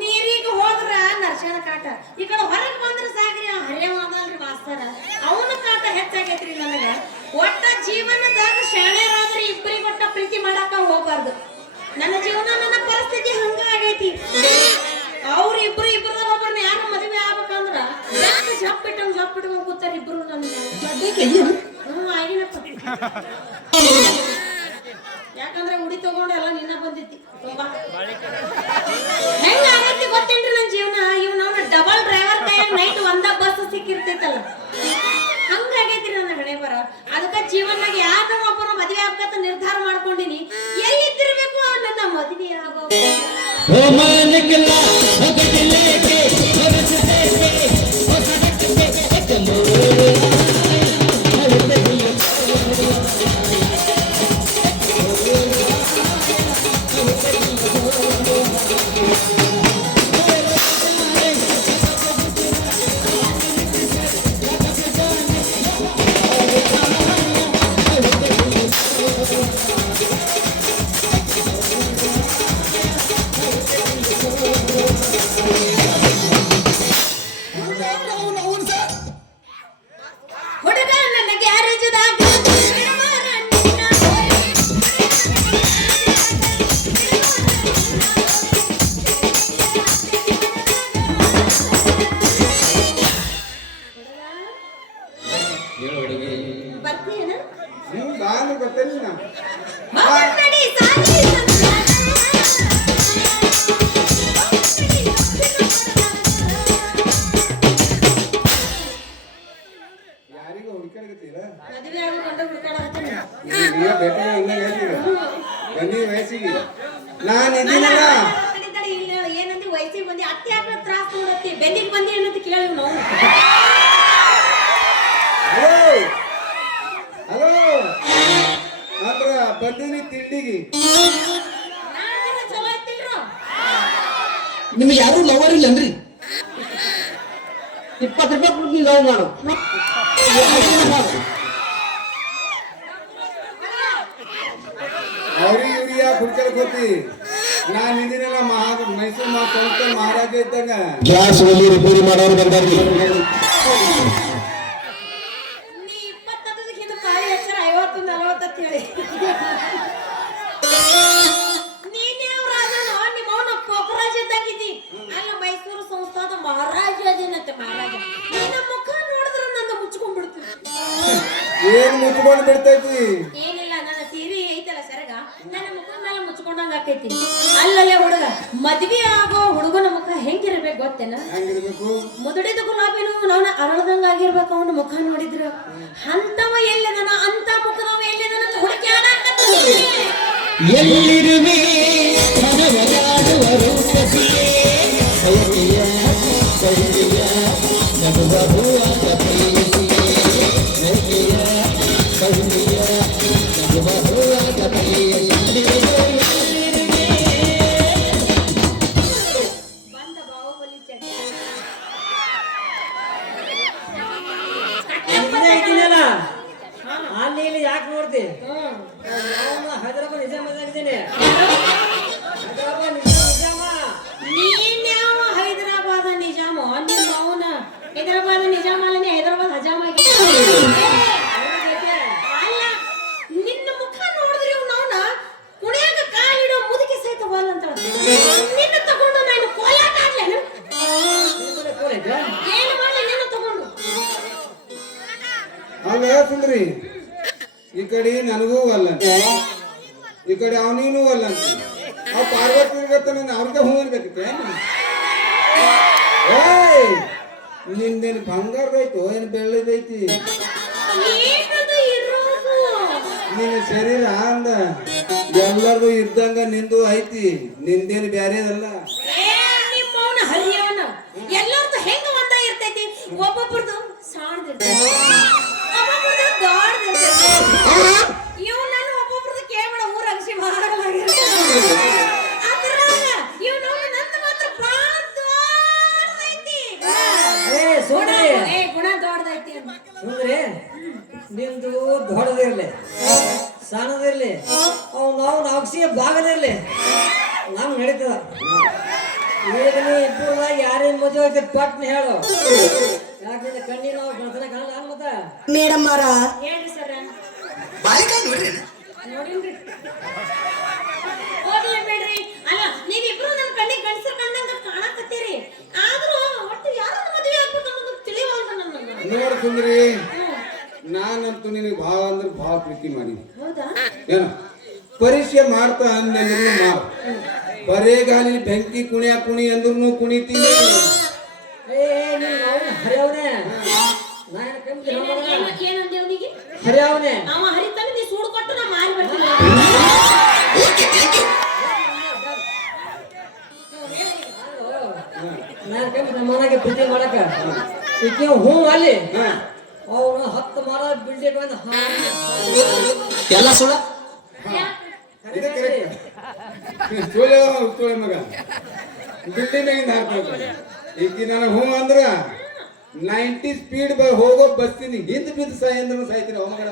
ನೀರಿಗೆ ಹೋದ್ರ ನರ್ಶನ ಕಾಟ ಈ ಕಡೆ ಹೊರಗೆ ಬಂದ್ರ ಸಾಕ್ರಿ ಹರಿಯವ ಅದಲ್ರಿ ಮಾಸ್ತರ ಅವನ ಕಾಟ ಹೆಚ್ಚಾಗೈತ್ರಿ ನನಗ ಒಟ್ಟ ಜೀವನದಾಗ ಶಾಣೆರಾದ್ರಿ ಇಬ್ಬರಿಗೆ ಒಟ್ಟ ಪ್ರೀತಿ ಮಾಡಾಕ ಹೋಗ್ಬಾರ್ದು ನನ್ನ ಜೀವನ ನನ್ನ ಪರಿಸ್ಥಿತಿ ಹಂಗ ಆಗೈತಿ ಅವ್ರ ಇಬ್ಬರದಾಗ ಒಬ್ಬರನ್ನ ಯಾರು ಮದುವೆ ಆಗ್ಬೇಕಂದ್ರ ಜಪ್ ಇಟ್ಕೊಂಡ್ ಕೂತಾರ ಇಬ್ರು ನನ್ನ ಆಗಿನಪ್ಪ ಯಾಕಂದ್ರೆ ಉಡಿ ತಗೊಂಡು ಎಲ್ಲ ನಿನ್ನ ಬಂದಿತ್ತು ತುಂಬಾ ಹೆಂಗ ಆಗೈತಿ ಗೊತ್ತೇನ್ರಿ ನನ್ನ ಜೀವನ ಇವ್ ಡಬಲ್ ಡ್ರೈವರ್ ಕೈಯಾಗ ನೈಟ್ ಒಂದ ಬಸ್ ಸಿಕ್ಕಿರ್ತೈತಲ್ಲ ಹಂಗಾಗೈತ್ರಿ ನನ್ನ ಹಣೆ ಬರ ಅದಕ್ಕ ಜೀವನದಾಗ ಯಾರ ಒಬ್ಬರ ಮದುವೆ ಆಗ್ಬೇಕಂತ ನಿರ್ಧಾರ ಮಾಡ್ಕೊಂಡಿನಿ ಎಲ್ಲಿದ್ದಿರ್ಬೇಕು ನನ್ನ ಮದುವೆ ಆಗೋ ಏನಂದ್ರೆ ವಯಸ್ಸಿಗೆ ಬಂದಿ ಅತ್ತೆ ಯಾಕೆ ತ್ರಾಸ ನೋಡತ್ತಿ ಬೆನ್ನಿಗೆ ಬಂದಿ ಅನ್ನೋದು ಕೇಳಿ ನಾವು ಹಲೋ ಅಂದ್ರ ಬಂದಿನಿ ತಿಂಡಿಗೆ ನಿಮ್ಗೆ ಯಾರು ಲವರ್ ಇಲ್ಲನ್ರಿ 20 ರೂಪಾಯಿ ಕೊಡ್ತೀನಿ ಲವ್ ಮಾಡು ಅವ್ರಿ ಇವ್ರಿ ಯಾಕೆ ಹುಡ್ಕಕ್ ಹೋತಿ ನಾನ್ ಇದೀನಲ್ಲ ಮೈಸೂರು ಮಹಾರಾಜ ಇದ್ದಂಗ ಗ್ಯಾಸ್ ಒಲಿ ರಿಪೇರಿ ಮಾಡೋರು ಬಂದಾರ್ರಿ ನೀ 25 ಪಾಳಿ ಹೆಸರು 50 40 ಅಂತ ಹೇಳಿ ನೀನೇ ರಾಜನೋ ನಿಮ್ಮವನ ಪೋಕರಾಜ ಇದ್ದಾಗಿದ್ದಿ ಅಲ್ಲ ಮೈಸೂರು ಸಂಸ್ಥಾನ ಮಹಾರಾಜ ಅದೇನಂತೆ ಮಹಾರಾಜ ನಿನ್ನ ಮುಖ ನೋಡಿದ್ರೆ ನನ್ನ ಮುಚ್ಕೊಂಡ್ಬಿಡ್ತೀನಿ ಏನ್ ಮುಚ್ಕೊಂಡ್ ಬಿಡ್ತೈತಿ ಏನಿಲ್ಲ ನನ್ನ ಸೀರೆ ಐತಲ್ಲ ಸೆರಗ ನನ್ನ ಮುಖದ ಮೇಲೆ ಮುಚ್ಕೊಂಡಂಗ ಆಕೈತಿ ಅಲ್ಲಲ್ಲೇ ಹುಡುಗ ಮದ್ವೆ ಆಗೋ ಹುಡುಗನ ಮುಖ ಹೆಂಗಿರ್ಬೇಕು ಗೊತ್ತೇನ ಮುದುಡಿದ ಗುಲಾಬಿನೂ ಅವನ ಅರಳದಂಗ ಆಗಿರ್ಬೇಕು ಅವನ ಮುಖ ನೋಡಿದ್ರ ಅಂತವ ಎಲ್ಲದನ ಅಂತ ಮುಖದವ ಎಲ್ಲದನ ಹುಡುಕ್ಯಾಡಕತ್ತೀನಿ ಎಲ್ಲಿರುವೆ ಮನವರಾಡುವ ರೂಪಸಿಯೇ ಸೌಖ್ಯ ಸೌಖ್ಯ ನಗುವ ಹೂವಾದ ಪ್ರೇಯಸಿಯೇ ಸೌಖ್ಯ ಸೌಖ್ಯ ನಗುವ ಹೂವಾದ ಪ್ರೇಯಸಿಯೇ ಬಂದ ಬಾಹುಬಲಿ ಚಟ ಅಲ್ಲಿ ಇಲ್ಲಿ ಯಾಕೆ ನೋಡ್ತಿ ಹೈದರಾಬಾದ್ ನಿಜಾಮ ಇದ್ದೀನಿ ಹೈದರಾಬಾದ್ ನಿಜಾಮ ನೀನ್ ಯಾವ ಹೈದರಾಬಾದ ನಿಜಾಮ ನಿಮ್ಮ ಅವನ ಹೈದರಾಬಾದ ನಿಜಾಮ ಅಲ್ಲ ಹೈದರಾಬಾದ್ ಹಜಾಮ ಅಲ್ಲ ನಿನ್ನ ಮುಖ ನೋಡಿದ್ರೆ ಅವನ ಕುಣಿಯಾಗ ಕಾಲಿಡೋ ಮುದುಕಿ ಸಹಿತ ಬಲ್ಲ ಅಂತ ನಿನ್ನ ತಗೊಂಡು ನಾನು ಕೋಲಾಟ ಆಡ್ಲೇನು ಏನು ಮಾಡಲಿ ನಿನ್ನ ತಗೊಂಡು ಅಲ್ಲ ಸುಂದ್ರಿ ಈ ಕಡೆ ನನಗೂ ಅಲ್ಲ ಈ ಕಡೆ ಅವನಿಗೂ ಅಲ್ಲ ಅಂತ ಅವ್ ಪಾರ್ವತಿ ಇರ್ಗತ್ತ ಅವ್ರಿಗೆ ಹೂ ಅನ್ಬೇಕಿತ್ತೆ ನಿಂದೇನು ಬಂಗಾರದೈತು ಏನು ಬೆಳ್ಳದೈತಿ ಏನದು ಇರೋದು ನಿನ್ನ ಶರೀರ ಅಂದ ಎಲ್ಲರಿಗೂ ಇದ್ದಂಗ ನಿಂದು ಐತಿ ನಿಂದೇನು ಬ್ಯಾರೇದಲ್ಲ ನಿಮ್ಮವನ ಹರಿಯವನ ಎಲ್ಲರದು ಹೆಂಗ ಒಂದ ಇರ್ತೈತಿ ಒಬ್ಬೊಬ್ಬರದು ಸಾಣದಿರ್ತೈತಿ ಒಬ್ಬೊಬ್ಬರದು ದೊಡ್ಡದಿರ್ತೈತಿ ಇವ್ ನಾನು ಒಬ್ಬೊಬ್ಬರದು ಕೇವಲ ಊರ ಅಗಸಿ ಮಾರಲಾಗಿರ್ತೈತಿ ಅದ್ರಾಗ ಇರ್ಲಿ ಅವ್ನು ಅಕ್ಷಿಗೆ ಬಾಗಲಿರ್ಲಿ ನಮ್ಗೆ ನಡೀತದ. ಈಗ ನೀ ಇಬ್ಬರದಾಗ ಯಾರೇನ್ ಮದುವೆ ಆಗ್ತದೆ ಪಟ್ನ ಹೇಳು. ಯಾಕಂದ್ರೆ ಕಣ್ಣಿನ ಗಣಸನ ಕಾಣಲ್ಲ ಮತ್ತ ಮೇಡಮ್ ಅವರ ಹೇಳ್ರಿ ಸರ್. ಬಾಲಿಕಾಯಿ ನೋಡ್ರಿ ನೋಡಿನ್ರಿ. ಹೋಗ್ಲಿ ಬಿಡ್ರಿ. ಅಲ್ಲ ನೀವಿಬ್ರು ನನ್ನ ಕಣ್ಣಿಗೆ ಗಂಡಸರು ಕಂಡಂಗ ಕಾಣಕತ್ತೀರಿ. ಆದ್ರೂ ಒಟ್ಟು ಯಾರನ್ನ ಮದುವೆ ಆಗ್ಬೇಕು ಅನ್ನೋದು ತಿಳಿವಲ್ದು ನನಗೆ. ನೋಡ್ ಸುಂದ್ರಿ, ನಾನಂತೂ ನಿನಗೆ ಭಾಳ ಅಂದ್ರೆ ಭಾಳ ಪ್ರೀತಿ ಮಾಡೀನಿ. ಹೌದಾ? ಏನು ಪರೀಕ್ಷೆ ಮಾಡ್ತಾ ಅಂದೆ ಮಾಡು, ಬರೇಗಾಲಿ ಬೆಂಕಿ ಕುಣಿ ಅಂದ್ರೂ ಕುಣಿತೀನಿ. ಹರಿಯವನೇ ಏನಂದೆ ಅವನಿಗೆ? ಹರಿಯವನೇ ಅವ ಹರಿತಾನೆ, ನೀ ಸೂಡು ಕೊಟ್ಟು ನಾ ಮಾರಿ ಬರ್ತೀನಿ. ನಾನು ಕಮ್ಮಿ ನಮ್ಮ ಮನೆಗೆ ಪ್ರೀತಿ ಮಾಡಕ ಈಕೆ ಹೂ ಅಲ್ಲಿ ಅವನು 10 ಮರ ಬಿಲ್ಡಿಂಗ್ ಬಂದು ಎಲ್ಲ ಸುಳ್ಳ ಸೋಳೆ ಮಗ ಬಿಲ್ಡಿಂಗ್ ಹಾಕ್ಬೇಕು. ಈಗ ನಾನು ಹೂ ಅಂದ್ರ 90 ಸ್ಪೀಡ್ ಹೋಗೋ ಬಸ್ತೀನಿ ಹಿಂದ್ ಬಿದ್ದು ಸಾಯಂದ್ರ ಸಾಯ್ತೀನಿ ಅವಮಗಳ.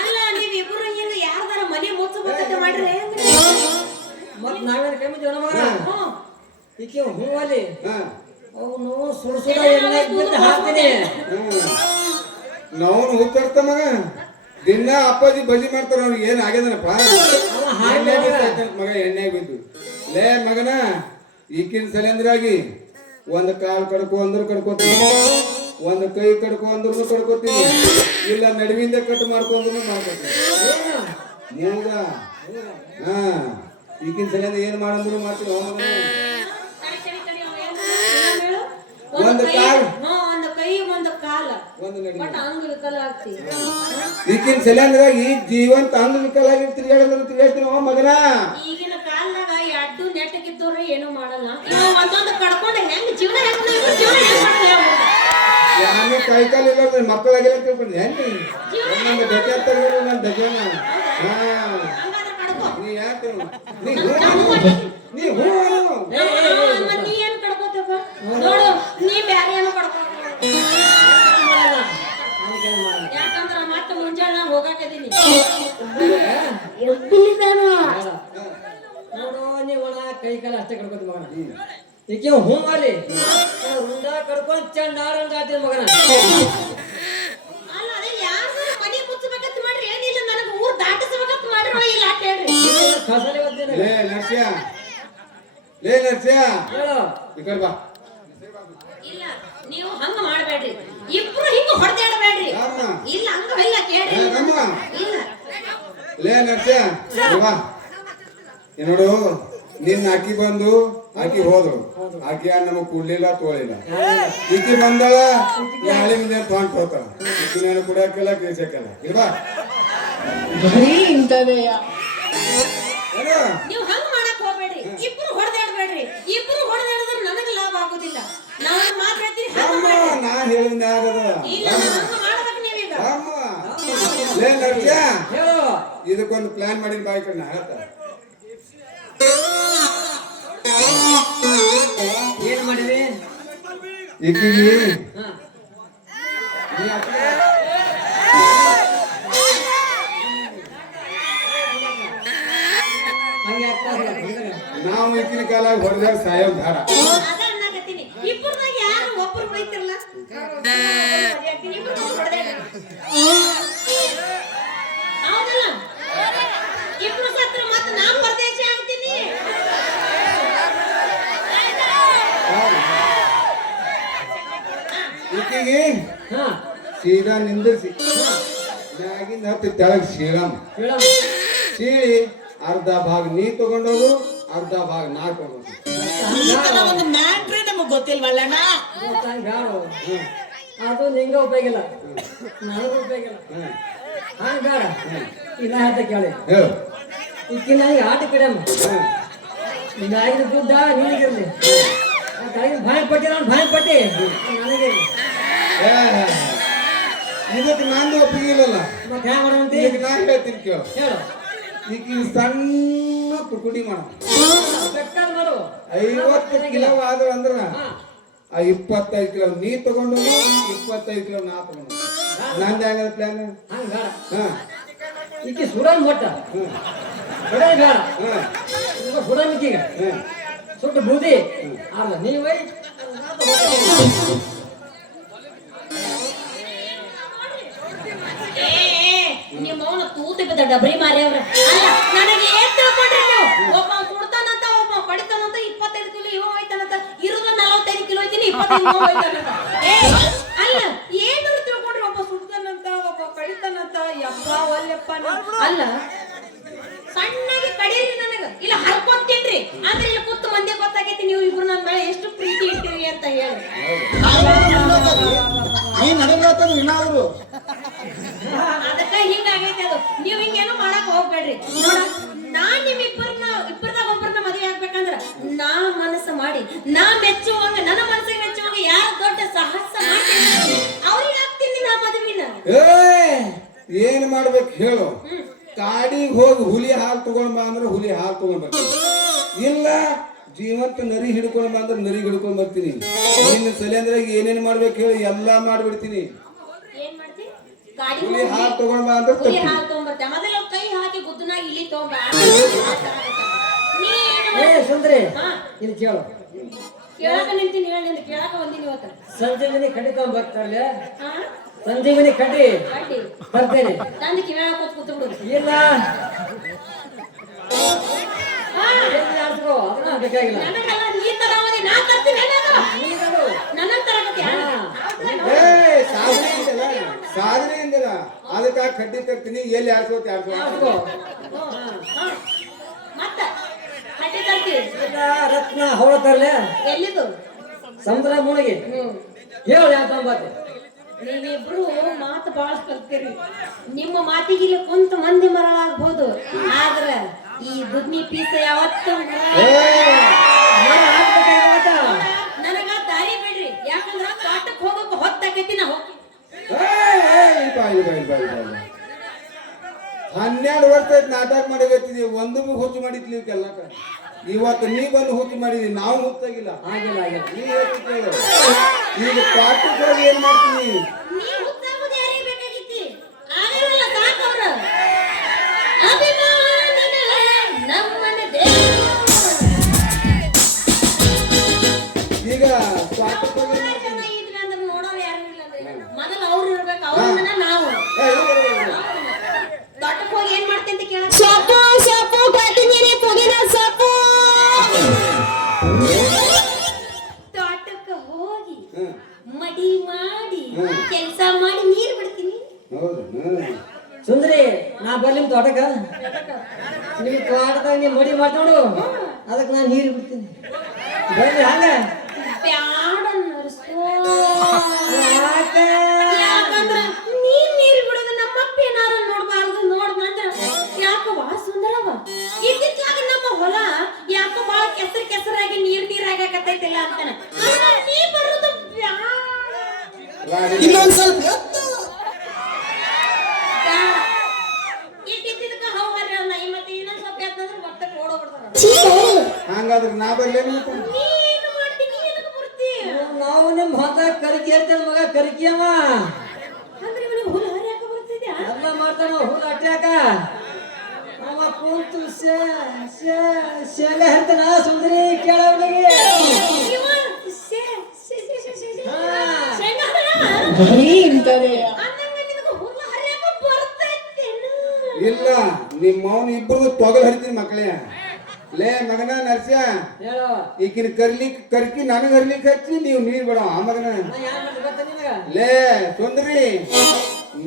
ಅಲ್ಲ ನೀವಿಬ್ರು ಹಿಂಗ ಯಾರ್ದಾರ ಮನೆ ಮುಚ್ಚಬೇಕಂತ ಮಾಡ್ರಿ. ಮತ್ ನಾವೇನು ಕಮ್ಮಿ ಜನ ಮಗ ಈಕೆ ಹೂ ಅಲ್ಲಿ ಅವನು ಸುಳ್ಳು ಸುಳ್ಳ ಎಣ್ಣೆ ಬಿದ್ದು ಹಾಕ್ತೀನಿ. ನಾವು ಹುತ್ತರ್ತ ಮಗ ದಿನ ಅಪ್ಪಾಜಿ ಬಜಿ ಮಾಡ್ತಾರ. ಅವ್ನಿಗೆ ಏನ್ ಆಗ್ಯದನಪ್ಪ ಮಗ ಎಣ್ಣೆ ಬಿದ್ದು. ಲೇ ಮಗನ ಈಕಿನ ಸಲಿಂದ್ರಾಗಿ ಒಂದ್ ಕಾಲ್ ಕಡ್ಕೊ ಅಂದ್ರು ಕಡ್ಕೋತೀನಿ, ಒಂದ್ ಕೈ ಕಡ್ಕೊ ಅಂದ್ರು ಕಡ್ಕೋತೀನಿ, ಇಲ್ಲ ನಡುವಿಂದ ಕಟ್ ಮಾಡ್ಕೊಂಡ್ರು ಮಾಡ್ಕೋತೀನಿ. ಮೂಗ ಹಾ ಈಗಿನ ಸಲಿಂದ ಏನ್ ಮಾಡಂದ್ರು ಮಾಡ್ತೀವಿ. ಒಂದು ಕಾಲ್ ಒಂದು ಕೈ ಒಂದು ಕಾಲ ಒಂದು ನಡಿ ಅಂಗವಿಕಲ ಆಗ್ತಿ. ಈಗಿನ ಸಲಿಂದ್ರಾಗಿ ಈ ಜೀವಂತ ಅಂಗವಿಕಲಾಗಿ ತಿರ್ಗಾಡ್ತೀನಿ ಮಗನ. ಈಗಿನ ಕಾಲದಾಗ ಎಡ್ಡು ನೆಟ್ಟಗಿದ್ದವ್ರು ಏನು ಮಾಡಲ್ಲ. ಒಂದೊಂದು ಕಡ್ಕೊಂಡು ಹೆಂಗ್ ಜೀವನ ನಾನು ಕೈ ಕಾಲ ಇಲ್ಲ ಮಕ್ಕಳಾಗಿಲ್ಲ ತಿಳ್ಕೊಂಡೆ ಹೆಂಗೆ ಒಂದು ಬೆಟ್ಟ ತೆಗೆದ್ರು ನನ್ನ ಬೆಜನ. ಹಾ ನೀ ಯಾಕೆ ನೀ ಏನ್ ಕಡ್ಕೋತಪ್ಪ ನೋಡು, ನೀ ಬ್ಯಾರೆ ಏನು ಕಡ್ಕೋ. ಯಾಕಂದ್ರ ಮತ್ತೆ ಮುಂಜಾನೆ ನಾನು ಹೋಗಾಕದೀನಿ. ನೋಡು ನೀವು ಕೈ ಕಾಲ ಅಷ್ಟೇ ಕಡ್ಕೋತಿ ಮಗನ. ಈಕೆ ಹೂ ಅಲ್ಲಿ ಉಂಡ ಕಡ್ಕೊಂಡು ಚಂಡಾರಂಗ ಆಡ್ತೀನಿ ಮಗನ. ಅಲ್ಲ ಅದೇ ಯಾರು ಮನೆ ಮುಚ್ಚಬೇಕಂತ ಮಾಡ್ರಿ, ಏನಿಲ್ಲ ನನಗೆ ಊರ್ ದಾಟಿಸ್ಬೇಕಂತ ಮಾಡ್ರಿ. ಇಲ್ಲ ಆಟ ಹೇಳ್ರಿ. ಕಸಲೆ ಬರ್ತೀನಿ. ಲೇ ನರ್ಸ್ಯ ಹೇಳು ಈ ಕಡೆ ಬಾ. ಇಲ್ಲ ನೀವು ಹಂಗ ಮಾಡ್ಬೇಡ್ರಿ, ಇಬ್ರು ಹಿಂಗ ಹೊಡೆದಾಡಬೇಡ್ರಿ. ಇಲ್ಲ ಹಂಗ ಇಲ್ಲ ಕೇಳ್ರಿ. ಇಲ್ಲ ಲೇ ನರ್ಸ್ಯ ಬಾ. ನೋಡು ನಿನ್ನ ಅಕ್ಕಿ ಬಂದು ಆಕಿ ಹೋದ್ರು, ಆಕಿ ನಮಗ್ ಕೂಡ್ಲಿಲ್ಲ ತೋಳಿಲ್ಲ. ಈಕಿ ಬಂದಳ ನಾಳೆ ಮುಂದೆ ತೊಂಟ್ ಹೋತಾಳ. ಈಕಿ ನಾನು ಕುಡಿಯಾಕಲ್ಲ ಕೇಸಕ್ಕಲ್ಲ. ಇಲ್ವಾ ನೀವು ಹಂಗ ಮಾಡಕ್ ಹೋಗ್ಬೇಡ್ರಿ, ಇಬ್ರು ಹೊಡೆದಾಡಬೇಡ್ರಿ. ಇಬ್ರು ಹೊಡೆದಾಡಿದ್ರೆ ನನಗೆ ಲಾಭ ಆಗುದಿಲ್ಲ. ನಾನು ಮಾತಾಡ್ತೀನಿ ನಾ ಹೇಳಿದ ಆಗದ. ಇಲ್ಲ ಹಂಗ ಮಾಡ್ಬೇಕು ನೀವೀಗ. ಲೇ ನರ್ಸ್ಯ ಹೇಳು ಇದಕ್ಕೊಂದು ಪ್ಲಾನ್ ಮಾಡಿ ಬಾಯಿ ಕಣ್ಣ ಹೇಳ್ತಾರ. ಏನ್ ಮಾಡಿರಿ ಈಕಿಗೆ ಹಾ ಹಂಗೆ ನಾವು ಈಗಿನ ಕಾಲ ಹೊಡೆದಾಗ ಸಾಯೋ ಧಾರ. ಅದ ಅನ್ನಕತ್ತೀನಿ. ಇಬ್ರದಾಗ ಯಾರು ಒಬ್ರು ಬೈತಿರಲ್ಲ, ಹೌದಲ್ಲ? ಇಬ್ರು ಸತ್ರ ಮತ್ತೆ ನಾ ಪರದೇಶ ಆಗ್ತೀನಿ. ಈಕಿಗೆ ಹಾ ಸೀದಾ ನಿಂದಿರಿಸಿ ಮ್ಯಾಗಿಂದ ಹತ್ತಿ ತೆಳಗ್ ಶೀಳಂ ಹೇಳು ಶೀಳಿ ಅರ್ಧ ಭಾಗ ನೀ ತಗೊಂಡೋದು, ಅರ್ಧ ಭಾಗ ನಾ ತಗೊಂಡು. ಒಂದು ಮ್ಯಾಟ್ರಿ ನಮಗ್ ಗೊತ್ತಿಲ್ವಲ್ಲಣ್ಣ. ಅದು ನಿಂಗ ಉಪಯೋಗ ಇಲ್ಲ, ನನಗೂ ಉಪಯೋಗ ಇಲ್ಲ. ಹಂಗ ಬೇಡ, ಇಲ್ಲ ಅಂತ ಕೇಳಿ ಹೇಳು. ಈಕಿನ ಆಟ ಕಡೆ ಮ್ಯಾಗಿನ ಗುಡ್ಡ ನಿನಗಿರ್ಲಿ, ಕೆಳಗಿನ ಭಾಯ್ ಪಟ್ಟಿ ನಾನು ಭಾಯ್ ಪಟ್ಟಿ ನನಗಿರ್ಲಿ. ಇದಕ್ಕೆ ನಂದು ಒಪ್ಪಿಗಿಲ್ಲಲ್ಲ. ಮತ್ತೆ ಹ್ಯಾಂಗ ಮಾಡೋಂತಿ ಈಗ ನಾ ಹೇಳ್ತೀನಿ ಕೇಳು. ಹೇಳು. ಈಗ ಸಣ್ಣ ಪುಕುಡಿ ಮಾಡ ಬೇಕಾದ್ ಮಾಡು. 50 ಕಿಲೋ ಆದ್ರ ಅಂದ್ರ ಆ 25 ಕಿಲೋ ನೀ ತಗೊಂಡು 25 ಕಿಲೋ ನಾ ತಗೊಂಡು ನಂದು ಹೆಂಗದ ಪ್ಲಾನ್? ಹಂಗ ಬೇಡ ಹಾ ಈಕಿ ಸುಡನ್ ಹೊಟ್ಟ ಸುಡೇ ಬೇಡ ಹಾ ಸುಡನ್ ಈಕೀಗ ಹಾ ಸುಟ್ಟು ಬೂದಿ ಅಲ್ಲ ನೀವೈ ನಿಮ್ಮ ಅವನ ತೂತು ಬಿದ್ದ ಡಬ್ರಿ ಮಾರ್ಯವ್ರ ಅಲ್ಲ ನನಗೆ ಏನ್ ತಿಳ್ಕೊಂಡ್ರಿ ನೀವು ಒಬ್ಬ ಕುಡ್ತಾನಂತ ಒಬ್ಬ ಕಡಿತಾನಂತ 25 ಕಿಲೋ ಇವ ಹೋಯ್ತಾನಂತ ಇರುದ 45 ಕಿಲೋ ಐತಿನಿ 25 ಇವ ಹೋಯ್ತಾನಂತ ಏ ಅಲ್ಲ ಏನಾದ್ರು ತಿಳ್ಕೊಂಡ್ರಿ ಒಬ್ಬ ಸುಡ್ತಾನಂತ ಒಬ್ಬ ಕಡಿತಾನಂತ ಯಪ್ಪ ಒಲ್ಲೆಪ್ಪ ಅಲ್ಲ ಸಣ್ಣಗೆ ಕಡೀರಿ ನನಗ ಇಲ್ಲ ಹರ್ಕೊಂತೀನ್ರಿ ಅಂದ್ರೆ ಇಲ್ಲಿ ಕೂತು ಮಂದಿ ಗೊತ್ತಾಗೈತಿ ನೀವು ಇಬ್ರು ನನ್ನ ಮೇಲೆ ಎಷ್ಟು ಪ್ರೀತಿ ಇಟ್ಟಿರಿ ಅಂತ ಹೇಳಿ ನೀನ್ ನನಗಾತದ ಏನಾದ್ರು ಅದಕ್ಕ ಹಿಂಗಾಗೈತೆ ಅದು ನೀವ್ ಹಿಂಗೇನು ಮಾಡಕ್ ಹೋಗ್ಬೇಡ್ರಿ ನೋಡ ನಾನ್ ನಿಮ್ ಇಬ್ಬರದಾಗ ಒಬ್ಬರನ್ನ ಮದುವೆ ಆಗ್ಬೇಕಂದ್ರ ನಾ ಮನಸ್ಸು ಮಾಡಿ ನಾ ಮೆಚ್ಚುವಂಗ ನನ್ನ ಮನಸ್ಸಿಗೆ ಮೆಚ್ಚುವಂಗ ಯಾರ ದೊಡ್ಡ ಸಾಹಸ ಮಾಡ್ತೀನಿ ಅವ್ರಿಗೆ ಆಗ್ತೀನಿ ನಾ ಮದುವಿನ ಏನ್ ಮಾಡ್ಬೇಕು ಹೇಳು? ಕಾಡಿಗೆ ಹೋಗಿ ಹುಲಿ ಹಾಲು ತಗೊಂಡ್ ಬಾ ಅಂದ್ರೆ ಹುಲಿ ಹಾಲು ತಗೊಂಡ್ ಬರ್ತೀನಿ, ಇಲ್ಲ ಜೀವಂತ ನರಿ ಹಿಡ್ಕೊಂಡ್ ಬಾ ಅಂದ್ರೆ ನರಿ ಹಿಡ್ಕೊಂಡ್ ಬರ್ತೀನಿ. ನಿನ್ನ ಸಲಿಂದ್ರಾಗ ಏನೇನ್ ಮಾಡ್ಬೇಕು ಹೇಳು? ಎಲ್ಲಾ ಮಾಡ್ಬಿಡ್ತೀನಿ. ಏನ್ ಮಾಡ್ತಿ? ಗಾಡಿ ಹುಲಿ ಹಾಲು ತಗೊಂಡ್ ಬಾ ಅಂದ್ರೆ ಹುಲಿ ಹಾಲು ತಗೊಂಡ್ಬರ್ತೆ ಮೊದಲ ಕೈ ಹಾಕಿ ಗುದ್ದನಾಗ ಇಲ್ಲಿ ತಗೊಂಬ ಏ ಸುಂದ್ರಿ ಹಾ ಇಲ್ಲಿ ಕೇಳು ಕೇಳಕ ನಿಂತೀನಿ ಹೇಳಿ ಅಂತ ಕೇಳಕ ಬಂದಿನಿ ಇವತ್ತ ಸಂಜೀವಿನಿ ಕಡ್ಡಿ ತಗೊಂಡ್ಬರ್ತಾರಲ್ಲ ಹಾ ಸಂಜೀವಿನಿ ಕಡ್ಡಿ ಕಡ್ಡಿ ಬರ್ತೇನೆ ತಂದು ಕಿವ್ಯಾಗ ಕೂತ್ ಬಿಡುದು ಇಲ್ಲ ಆಡ್ಸ್ಕೋ ಅದನ್ನ ಬೇಕಾಗಿಲ್ಲ ನನಗಲ್ಲ ನೀ ತರಾವದಿ ನಾ ತರ್ತೀನಿ ನೀನದು ನನ್ನ ತರಕತ್ತಿ ಸಾಧನೆ ಅಂದಲ್ಲ ಅದಕ್ಕ ಕಡ್ಡಿ ತರ್ತೀನಿ. ಎಲ್ಲಿ ಆಡ್ಸೋತಿ ಆಡ್ಸೋ ಆಡ್ಸ್ಕೋ ಮತ್ತ ಕಡ್ಡಿ ತರ್ತಿ ಇಲ್ಲ ರತ್ನ ಹವಳ ತರ್ಲೆ ಎಲ್ಲಿದು ಸಮುದ್ರ ಮುಳುಗಿ ಹೇಳು ಯಾವ ತಂಬಾತಿ ನೀವಿಬ್ರು ಮಾತು ಬಾಳ ಕಲ್ತೀರಿ. ನಿಮ್ಮ ಮಾತಿಗೆ ಇಲ್ಲಿ ಕುಂತ ಮಂದಿ ಮರಳಾಗ್ಬೋದು ಆದ್ರ ಈ ದುಡ್ನಿ ಪೀಸ ಯಾವತ್ತು ನನಗ ದಾರಿ ಬಿಡ್ರಿ ಯಾಕಂದ್ರ ತೋಟಕ್ಕೆ ಹೋಗಕ್ ಹೊತ್ತಾಕೈತಿ ನಾ ಹೋಗಿ 12 ವರ್ಷ ಆಯ್ತು ನಾಟಕ ಮಾಡಿರ್ತೀವಿ, ಒಂದು ಹುಚ್ಚು ಮಾಡಿದ್ಲಿ ಕೆಲ್ಲಕ. ಇವತ್ತು ನೀ ಬಂದು ಹುಚ್ಚು ಮಾಡಿದ್ವಿ, ನಾವು ಹುಚ್ಚಾಗಿಲ್ಲ. ಆಗಿಲ್ಲ ಆಗಿಲ್ಲ ನೀ ಹೇಳ್ತಿ ಕೇಳು. ಈಗ ತೋಟಕ್ಕೆ ಹೋಗಿ ಏನ್ ಮಾಡ್ತೀನಿ? ನೀ ಹುಟ್ಟಾಗೋದು ಯಾರಿಗೆ ಬೇಕಾಗಿತ್ತಿ? ಆಗಲ್ಲ ಸಾಕವ್ರ ಅಭಿಮಾನಿಗಳ ನಮ್ಮನ ಈಗ ತೋಟಕ್ಕೆ ಹೋಗಿ ಏನ್ ಮಾಡ್ತೀನಿ? ನೋಡೋರು ಯಾರು ಇಲ್ಲ ಮೊದಲು ಅವ್ರು ಇರ್ಬೇಕು ಅವ್ರನ್ನ ನಾವು ತೋಟಕ್ಕೆ ಹೋಗಿ ಏನ್ ಮಾಡ್ತೀನಿ ಅಂತ ಕೇಳ ಸೊಪ್ಪು ಸೊಪ್ಪು ಕೊಟ್ಟಿದ್ದೀನಿ ಪುದೀನ ಸೊಪ್ಪು ತೋಟಕ್ಕೆ ಹೋಗಿ ಮಡಿ ಮಾಡಿ ಕೆಲಸ ಮಾಡಿ ನೀರು ಬಿಡ್ತೀನಿ. ಸುಂದ್ರಿ ನಾ ಬರ್ಲಿ ನಿಮ್ ತೋಟಕ್ಕ ನಿಮ್ ತೋಟದಾಗ ನೀ ಮಡಿ ಮಾಡ್ನೋಡು ಅದಕ್ಕೆ ನಾನು ನೀರು ಬಿಡ್ತೀನಿ ಬರ್ರಿ ಹಂಗ ಬ್ಯಾಡ ನರ್ಸೋ. ಯಾಕಂದ್ರ ನೀರು ಬಿಡೋದು ನಮ್ಮಪ್ಪ ಏನಾರ ನೋಡ್ಬಾರ್ದು ನೋಡ್ದಂದ್ರ ಯಾಕ ಬಾ ಸುಂದರವ ಇದ್ದಿದ್ದಾಗ ನಮ್ಮ ಹೊಲ ಯಾಕೋ ಬಾಳ ಕೆಸರಾಗಿ ನೀರ್ ಆಗಾಕತ್ತೈತಿಲ್ಲ ಅಂತಾನ ನೀ ಬರೋದು ಇನ್ನೊಂದ್ ಸ್ವಲ್ಪ ಇಟ್ಟಿದ್ದಕ್ಕ ಹೋಗ್ಬಾರ್ರಿ ಅವ್ನ ಮತ್ತೆ ಇನ್ನೊಂದ್ ಸ್ವಲ್ಪ ಎತ್ತಂದ್ರೆ ಒಟ್ಟಕ್ಕೆ ಓಡೋಗ್ಬಿಡ್ತಾರ. ಹಂಗಾದ್ರೆ ನಾ ಬರ್ಲೇನು? ನೀನು ಮಾಡ್ತೀನಿ ಏನಕ್ಕೆ ಬರ್ತಿ ನಾವು ನಿಮ್ ಹೊತ್ತ ಕರಿಕಿ ಹೇಳ್ತೇವೆ ಮಗ ಕರಿಕಿಯಮ್ಮ ಅಂದ್ರೆ ಇವನಿಗೆ ಹುಲ್ ಹರಿಯಾಕ ಬರ್ತಿದ್ಯಾ? ಎಲ್ಲ ಮಾಡ್ತಾನ ಹುಲ್ ಅಟ್ಯಾಕ ಅವ ಕೂತು ಶೇಲೆ ಹೇಳ್ತಾನ ಸುಂದರಿ ಕೇಳವನಿಗೆ ಇವ ಇಲ್ಲ ನಿಮ್ಮ ಮೌನ ಇಬ್ಬರು ತೊಗಲ್ ಹರಿತೀನಿ ಮಕ್ಕಳೇ. ಲೇ ಮಗನ ನರ್ಸ್ಯ ಹೇಳೋ ಈಗಿನ ಕರ್ಕಿ ನನಗ ಹರ್ಲಿಕ್ಕೆ ಹಚ್ಚಿ ನೀವು ನೀರ್ ಬಿಡ ಆ ಮಗನ. ನಾ ಯಾರು ಮಾಡಿ ಗೊತ್ತ ನಿನಗ ಲೇ ಸುಂದ್ರಿ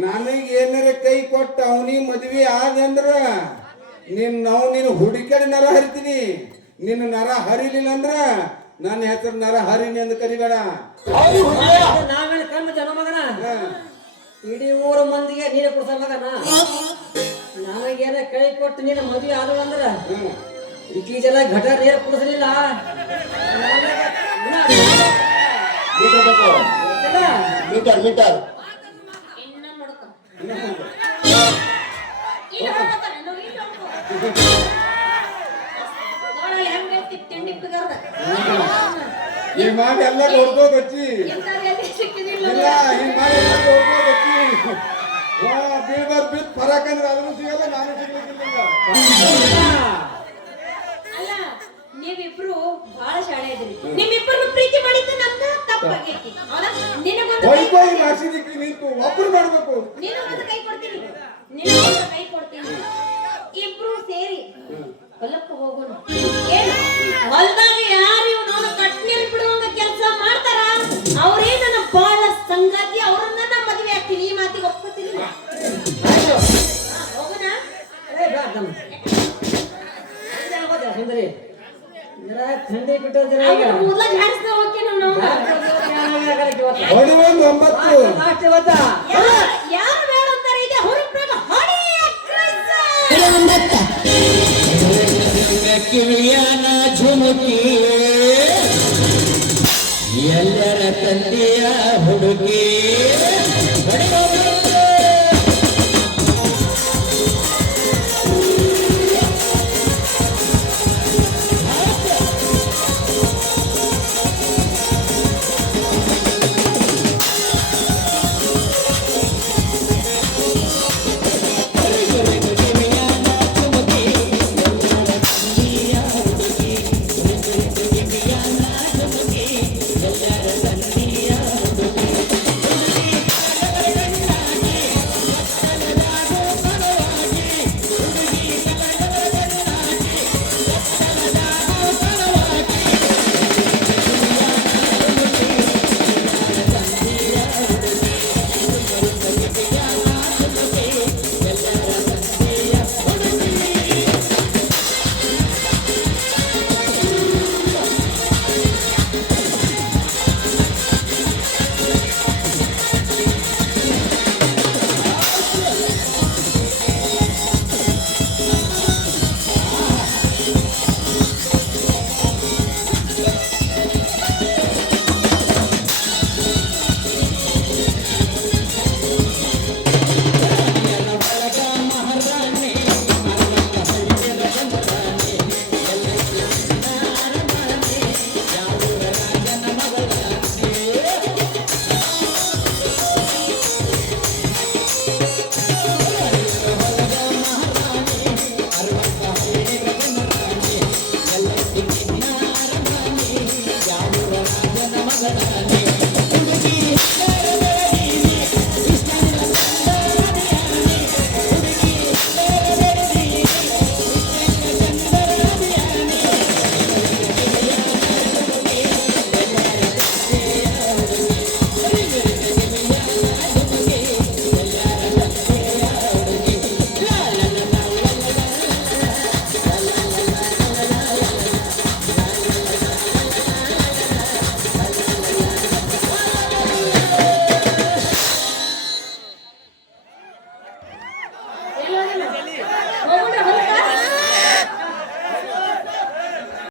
ನನಗ್ ಏನಾರ ಕೈ ಕೊಟ್ಟ ಅವನಿಗೆ ಮದ್ವಿ ಆದಂದ್ರ ನೀನು ಹುಡುಕಿ ನರ ಹರಿತೀನಿ. ನಿನ್ನ ನರ ಹರಿಲಿಲ್ಲ ಅಂದ್ರ ನನ್ನ ಹೆಸರು ನರ ಹರಿನಿ ಅಂತ ಕರಿಬೇಡ. ನಾವೇನು ಕಣ್ಣು ಜನ ಮಗನ ಇಡೀ ಊರ ಮಂದಿಗೆ ನೀರು ಕೊಡ್ಸ ಮಗನ ನನಗೇನ ಕೈ ಕೊಟ್ಟು ನೀನು ಮದುವೆ ಆದವು ಅಂದ್ರ ಇಡ್ಲಿ ಜನ ಘಟ ನೀರು ಕುಡಿಸಲಿಲ್ಲ ಮೀಟರ್ ಮೀಟರ್ ಇನ್ನ ನೋಡ್ಕೊ ಇಲ್ಲ ಹೋಗ್ತಾರೆ ನೋಡಲ್ಲಿ ಹೆಂಗೈತಿ ತಿಂಡಿ ಪಿಗರ್ದ ಹಿಂಗ್ ಮಾಡಿ ಎಲ್ಲ ಹೊಡ್ಕೋದ್ ಹಚ್ಚಿ ಎಂತಾರು ಎಲ್ಲಿ ಸಿಕ್ಕಿದಿಲ್ಲ ಇಲ್ಲ ಹಿಂಗ್ ಮಾಡಿ ಎಲ್ಲ ಹೊಡ್ಕೋದ್ ಹಚ್ಚಿ ಬೀಳ್ಬಾರ್ದು ಬಿದ್ದು ಫರಕ್ ಅಂದ್ರೆ ಅದನ್ನು ಸಿಗಲ್ಲ ನಾನು ಸಿಗ್ಲಿಕ್ಕಿಲ್ಲ ಅಲ್ಲ ನೀವಿಬ್ರು ಬಹಳ ಶಾಣೆ ಇದ್ರಿ ನಿಮ್ಮಿಬ್ಬರನ್ನು ಪ್ರೀತಿ ಮಾಡಿದ್ದು ನನ್ನ ತಪ್ಪಾಗೈತಿ ಹೌದಾ ನಿನಗೊಂದು ಕೈ ಹೊಯ್ಕೋಯಿ ಮಾಡಿಸಿದಕ್ಕೆ ನಿಂತು ಒಬ್ರು ಮಾಡ್ಬೇಕು ನಿನಗೊಂದು ಕೈ ಕೊಡ್ತೀನಿ ನಿನಗೊಂದು ಕೈ ಕೊಡ್ತೀನಿ ಇಬ್ರು ಸೇರಿ ಹೊಲಕ್ಕೆ ಹೋಗೋಣ ಏನು ಹೊಲದಾಗ ಯಾರು ಇವನು ಕಟ್ನೀರ್ ಬಿಡುವಂಗ ಕೆಲಸ ಮಾಡ್ತಾರ ಅವರೇ ನನ್ನ ಬಾಳ ಸಂಗಾತಿ ಅವ್ರನ್ನ ನಾ ಮದುವೆ ಆಗ್ತೀನಿ ಈ ಮಾತಿಗೆ ಒಪ್ಕೋತೀನಿ ಹೋಗೋಣ ಸುಂದರಿ ಜರ ಥಂಡಿ ಬಿಟ್ಟು ಜರ ಈಗ ಕೂದಲ ಜಾಡಿಸ್ತಾ ಹೋಗ್ತೀನಿ ನಾವು ಹೊಡಿ ಒಂದು 9 ಲಾಸ್ಟ್ ಇವತ್ತ ಯಾರು ಬೇಡ ಅಂತಾರೆ ಇದೆ ಹುರುಪ್ರಾಗ ಹೊಡಿ ಕಿವಿಯನ ಝುಮುಕಿ ಎಲ್ಲರ ತಂದೆಯ ಹುಡುಗಿ